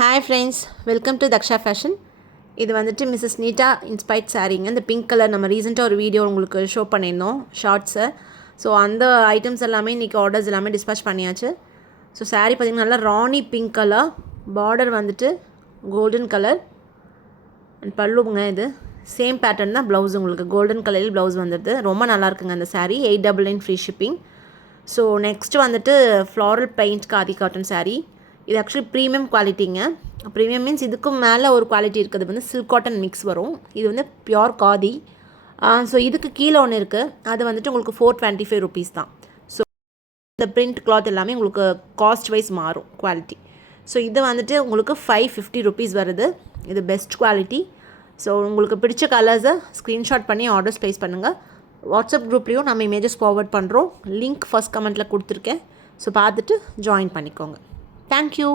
Hi friends, welcome to Daksha fashion. இது வந்துட்டு Mrs நீட்டா இன்ஸ்பைர்ட் சாரீங்க. இந்த பிங்க் கலர் நம்ம ரீசெண்டாக ஒரு வீடியோ உங்களுக்கு ஷோ பண்ணியிருந்தோம், ஷார்ட்ஸை. ஸோ அந்த ஐட்டம்ஸ் எல்லாமே இன்றைக்கி ஆர்டர்ஸ் எல்லாமே டிஸ்பேச் பண்ணியாச்சு. ஸோ சாரீ பார்த்திங்கன்னா நல்லா ராணி பிங்க் கலர், பார்டர் வந்துட்டு கோல்டன் கலர் அண்ட் பல்லுங்க. இது சேம் பேட்டர்ன் தான் ப்ளவுஸ், உங்களுக்கு கோல்டன் கலரில் ப்ளவுஸ் வந்துடுது. ரொம்ப நல்லாயிருக்குங்க அந்த sari. 899 free shipping. So next வந்துட்டு floral paint khadi cotton sari. இது ஆக்சுவலி ப்ரீமியம் குவாலிட்டிங்க. ப்ரீமியம் மீன்ஸ் இதுக்கும் மேலே ஒரு குவாலிட்டி இருக்குது, வந்து சில்க் காட்டன் மிக்ஸ் வரும். இது வந்து பியோர் காதி. ஸோ இதுக்கு கீழே ஒன்று இருக்குது, அது வந்துட்டு உங்களுக்கு 425 ருபீஸ் தான். ஸோ இந்த பிரிண்ட் கிளாத் எல்லாமே உங்களுக்கு காஸ்ட் வைஸ் மாறும் குவாலிட்டி. ஸோ இது வந்துட்டு உங்களுக்கு 550 ருபீஸ் வருது. இது பெஸ்ட் குவாலிட்டி. ஸோ உங்களுக்கு பிடிச்ச கலர்ஸை ஸ்க்ரீன்ஷாட் பண்ணி ஆர்டர்ஸ் ப்ளேஸ் பண்ணுங்கள். வாட்ஸ்அப் குரூப்லேயும் நம்ம இமேஜஸ் ஃபார்வர்ட் பண்ணுறோம். லிங்க் ஃபஸ்ட் கமெண்ட்டில் கொடுத்துருக்கேன். ஸோ பார்த்துட்டு ஜாயின் பண்ணிக்கோங்க. Thank you.